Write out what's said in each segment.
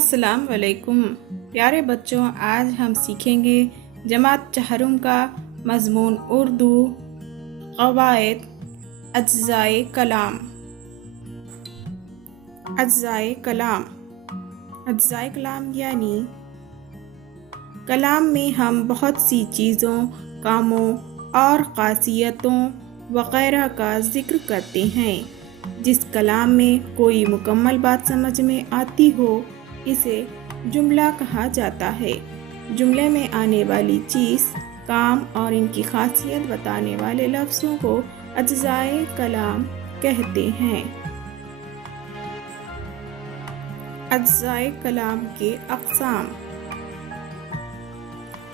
अस्सलाम वालेकुम प्यारे बच्चों, आज हम सीखेंगे जमात चहरुम का मज़मून उर्दू क़वाइद अज्ज़ाए कलाम। अज्ज़ाए कलाम यानी कलाम में हम बहुत सी चीज़ों, कामों और ख़ासियतों वग़ैरह का ज़िक्र करते हैं। जिस कलाम में कोई मुकम्मल बात समझ में आती हो इसे जुमला कहा जाता है। जुमले में आने वाली चीज़, काम और इनकी खासियत बताने वाले लफ्ज़ों को अज्ज़ाए कलाम कहते हैं। अज्ज़ाए कलाम के अक़साम।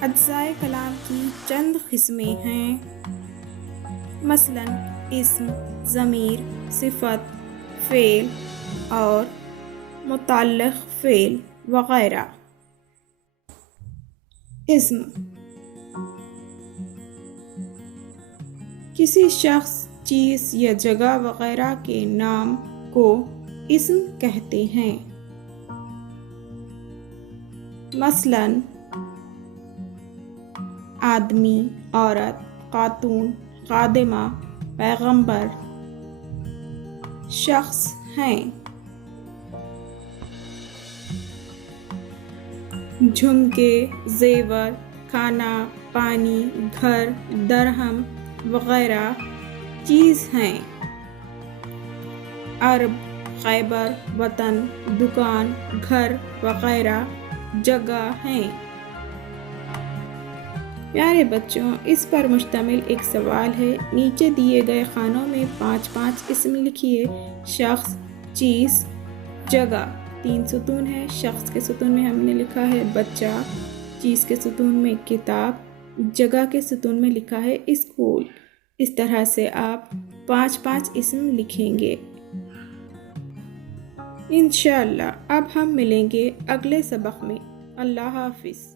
अज्ज़ाए कलाम की चंद किस्में हैं, मसलन इस्म, ज़मीर, सिफ़त, फ़ेल और मुतल्लिक़ फ़ेल वग़ैरह। इस्म किसी शख्स, चीज़ या जगह वग़ैरह के नाम को इस्म कहते हैं। मसलन आदमी, औरत, खातून, खादिमा, पैगंबर शख्स हैं। झुमके, जेवर, खाना, पानी, घर, दरहम वग़ैरह चीज़ हैं। अरब, खैबर, वतन, दुकान, घर वग़ैरह जगह हैं। प्यारे बच्चों, इस पर मुश्तमिल एक सवाल है। नीचे दिए गए खानों में 5-5 इस्म लिखिए। शख्स, चीज़, जगह 3 सुतून है। शख्स के सुतून में हमने लिखा है बच्चा, चीज़ के सुतून में किताब, जगह के सुतून में लिखा है स्कूल। इस तरह से आप 5-5 इस्म लिखेंगे। इंशाअल्लाह अब हम मिलेंगे अगले सबक में। अल्लाह हाफिज़।